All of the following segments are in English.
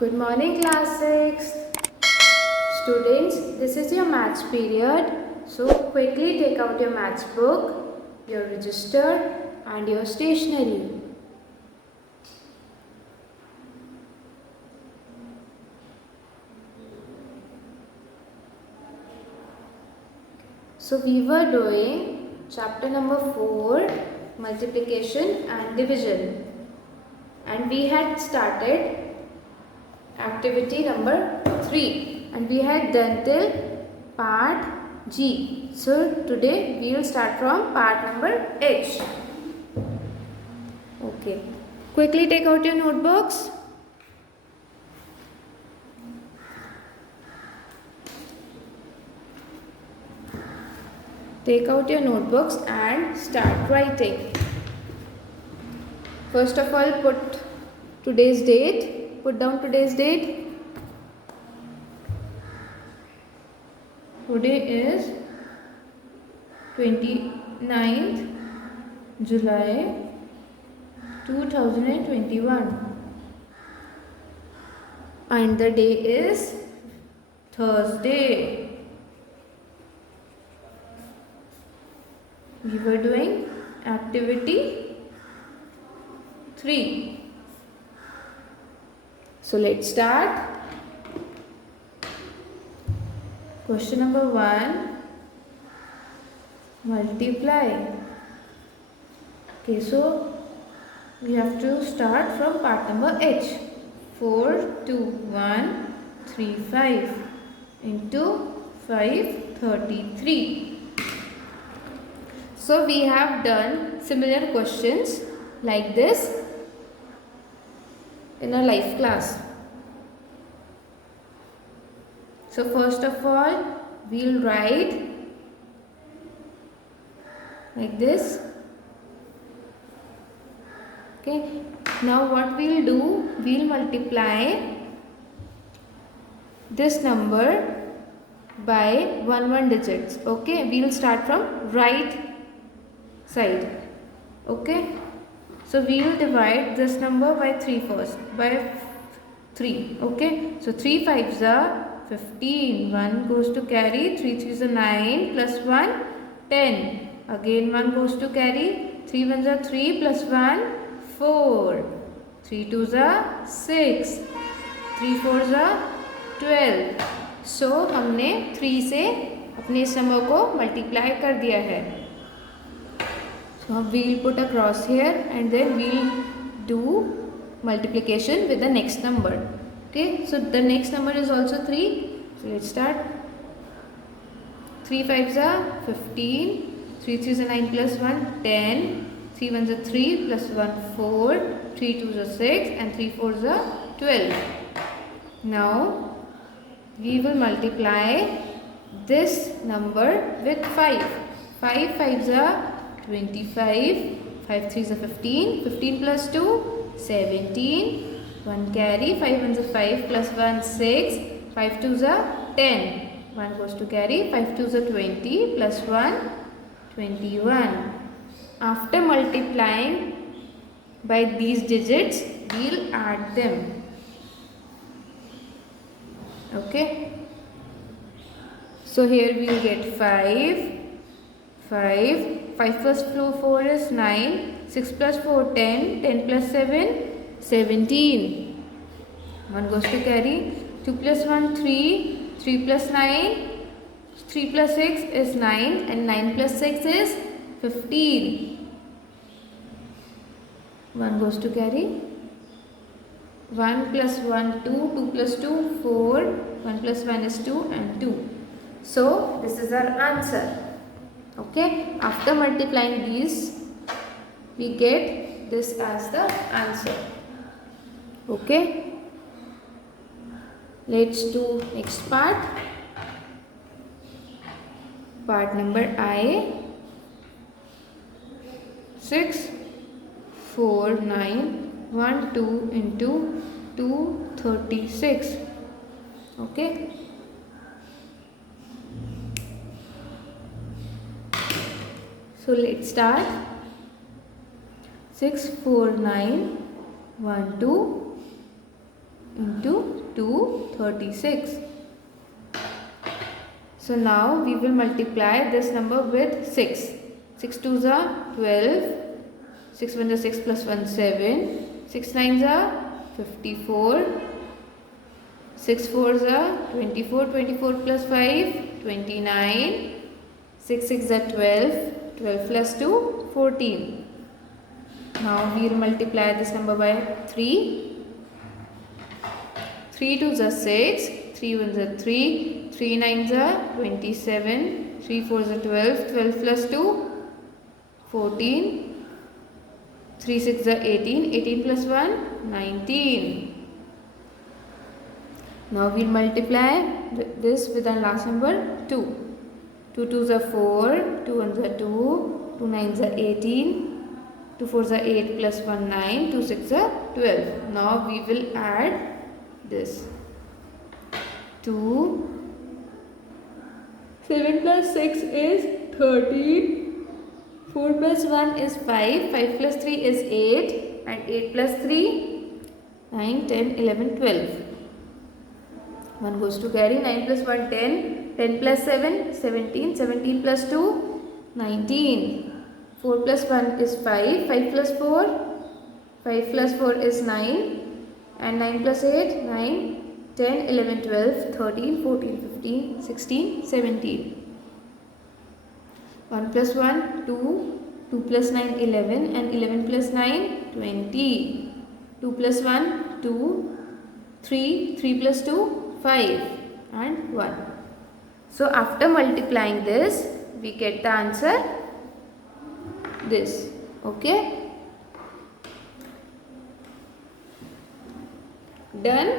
Good morning, class 6. Students, this is your maths period. So quickly take out your maths book, your register and your stationery. So we were doing chapter number 4, multiplication and division. And we had started activity number 3 and we had done till part G. So today we will start from part number H. Okay. Quickly take out your notebooks. Take out your notebooks and start writing. First of all, put today's date. Put down today's date. Today is 29th July 2021 and the day is Thursday. We were doing activity 3. So let's start. Question number 1. Multiply. Okay, so we have to start from part number H. 4, 2, 1, 3, 5 into 5, 33. So we have done similar questions like this in our life class. So first of all, we'll write like this. Okay. Now what we'll do, we'll multiply this number by 1 digits. Okay. We'll start from right side. Okay. So we will divide this number by 3 first. By 3. Okay. So 3 5s are 15. 1 goes to carry. 3 3s are 9 plus 1 10. Again 1 goes to carry. 3 1s are 3 plus 1 4. 3 2s are 6. 3 4s are 12. So हमने 3 से अपने इस number को multiply कर दिया है. So we'll put a cross here and then we'll do multiplication with the next number. Okay, so the next number is also 3. So let's start. 3 5s are 15. 3 3s are 9 plus 1 10. 3 1s are 3 plus 1 4. 3 2s are 6 and 3 4s are 12. Now we will multiply this number with 5. 5 5s are 25, 5 3s are 15, 15 plus 2, 17, 1 carry, 5 1s are 5 plus 1, 6, 5 2s are 10, 1 goes to carry, 5 2s are 20 plus 1, 21. After multiplying by these digits, we'll add them. Okay. So here we'll get 5, 5 plus 4 is 9, 6 plus 4 10, 10 plus 7 17. 1 goes to carry, 2 plus 1 3, 3 plus 9, 3 plus 6 is 9 and 9 plus 6 is 15. 1 goes to carry, 1 plus 1 2, 2 plus 2 4, 1 plus 1 is 2 and 2. So this is our answer. Okay, after multiplying these, we get this as the answer. Okay, let's do next part. Part number I. 6 4 9 1 2 into 2 36. Okay. So let's start. 6 4 9 1 2 into to 36. So now we will multiply this number with 6. 6 2s are 12. 6 1s are 6 plus 1 7. 6 9s are 54. 6 4s are 24. 24 plus 5 29. 6 6 are 12. 12 plus 2 14. Now we will multiply this number by 3. 3 2s are 6. 3 1s are 3. 3 9s are 27. 3 4s are 12. 12 plus 2 14. 3 6 are 18. 18 plus 1 19. Now we will multiply this with our last number 2. 2 2s are 4. 2 1s are 2. 2 9s are 18. 2 4s are 8 plus 1 9. 2 6 are 12. Now we will add this. 2. 7 plus 6 is 13. 4 plus 1 is 5. 5 plus 3 is 8. And 8 plus 3, 9, 10, 11, 12. 1 goes to carry. 9 plus 1, 10. 10 plus 7, 17. 17 plus 2, 19. 4 plus 1 is 5. 5 plus 4, 5 plus 4 is 9. And 9 plus 8, 9. 10, 11, 12, 13, 14, 15, 16, 17. 1 plus 1, 2. 2 plus 9, 11. And 11 plus 9, 20. 2 plus 1, 2. 3. 3 plus 2, 5. And 1. So after multiplying this, we get the answer this. Okay. Done.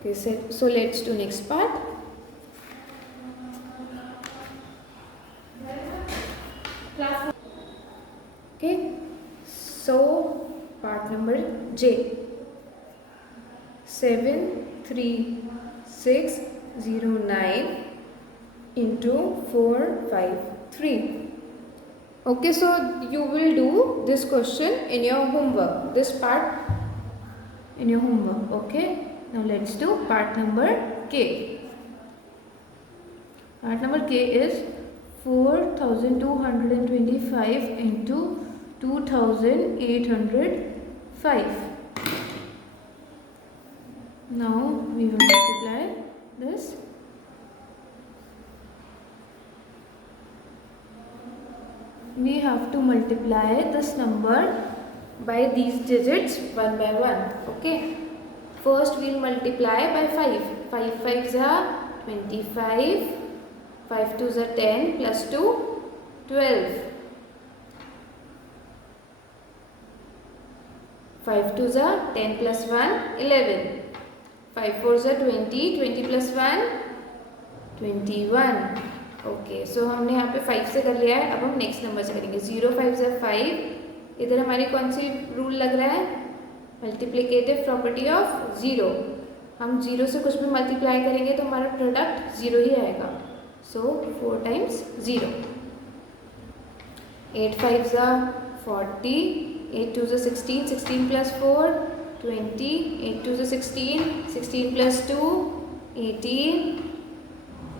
Okay, so let's do next part. Okay, so part number J. 73609 into 453. Okay, so you will do this question in your homework, this part in your homework. Okay, now let's do part number K. Part number K is 4225 into 2805. Now we will multiply this. We have to multiply this number by these digits one by one. Okay. First we will multiply by 5. 5 5s are 25. 5 2s are 10 plus 2 12. 5 2s are 10 plus 1 11. 5 4s are 20. 20 plus 1 21. Okay so हमने यहाँ पे 5 से कर लिया है. अब हम next number से करेंगे. 0 5 से 5. इधर हमारी कौन सी रूल लग रहा है? Multiplicative property of 0. हम 0 से कुछ भी मल्टीप्लाई करेंगे तो हमारा प्रोडक्ट 0 ही आएगा. सो 4 times 0. 8 5s are 40. 8 2s are 16. 16 plus 4 20. 8 2s are 16. 16 plus 2 18.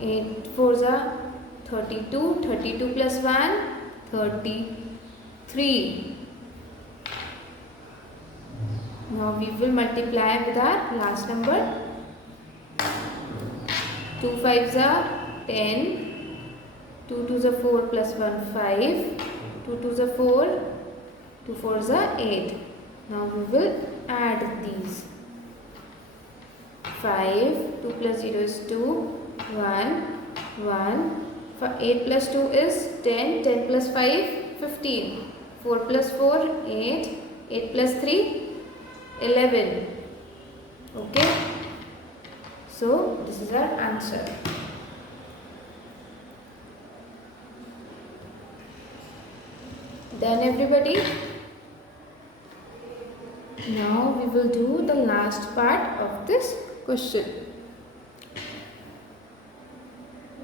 8 4s are 32. 32 plus 1 33. Now we will multiply with our last number. 2 5s are 10. 2 2s are 4 plus 1 5. 2 2s are 4. 2 4s are 8. Now we will add these. 5. 2 plus 0 is 2. 1 1. 8 plus 2 is 10. 10 plus 5 15. 4 plus 4 8. 8 plus 3 11. Okay, so this is our answer. Done everybody? Now we will do the last part of this question.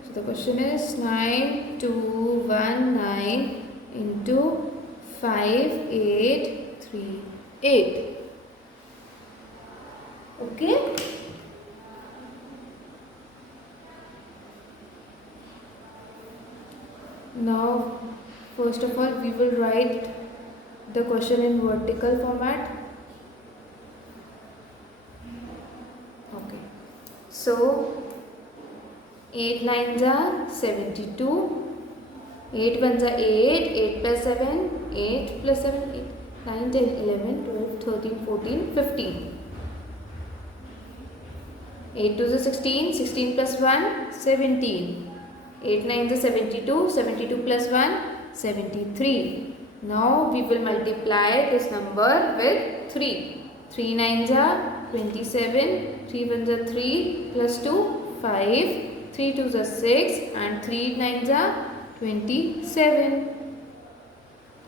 So the question is 9219 into 5838. 8. Okay. Now first of all we will write the question in vertical format. Okay. So 8 9s are 72. 8 1s are 8. 8 plus 7. 8 plus 7. 8. 9, 10, 11, 12, 13, 14, 15. 8 2s are 16. 16 plus 1, 17. 8 9s are 72. 72 plus 1, 73. Now we will multiply this number with 3. 3 9s are 27. 3 1s are 3 plus 2, 5. 3 2s are 6 and 3 9s are 27.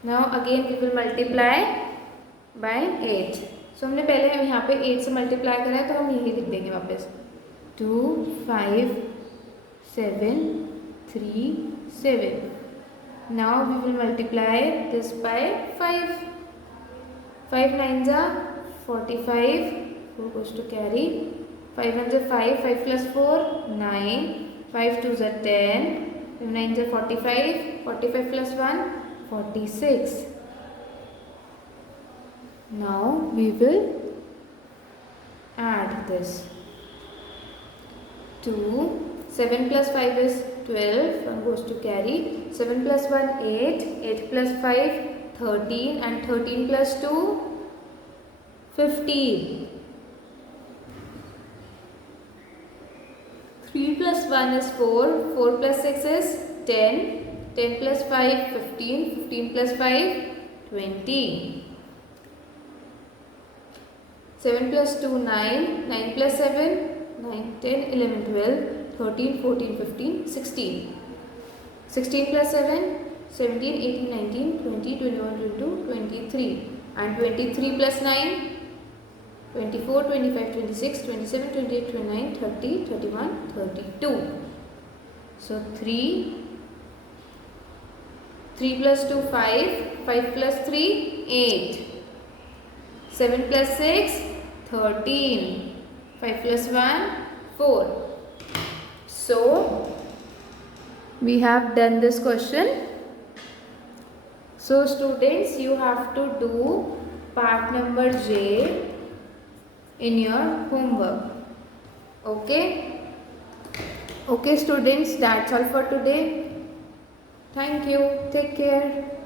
Now again we will multiply by 8. So हमने पहले यहाँ पे 8 से multiply करा है तो हम यही लिख देंगे वापस 2 5 7 3 7. Now we will multiply this by 5. 5 9s are 45. 4 goes to carry. 5 1s are 5. 5 plus 4 9. 5 2s are 10. 5 9s are 45. 45 plus 1 46. Now we will add this. 2. 7 plus 5 is 12. 1 goes to carry. 7 plus 1 8. 8 plus 5 13 and 13 plus 2 15. 3 plus 1 is 4. 4 plus 6 is 10. 10 plus 5 15. 15 plus 5 20. 7 plus 2 9. 9 plus 7 9 10 11 12 13 14 15 16. 16 plus 7 17 18 19 20 21 22 23 and 23 plus 9 24 25 26 27 28 29 30 31 32. So 3 plus 2 5. 5 plus 3 8. 7 plus 6 13. 5 plus 1 4. So we have done this question. So students, you have to do part number J in your homework. Okay. Okay students, that's all for today. Thank you. Take care.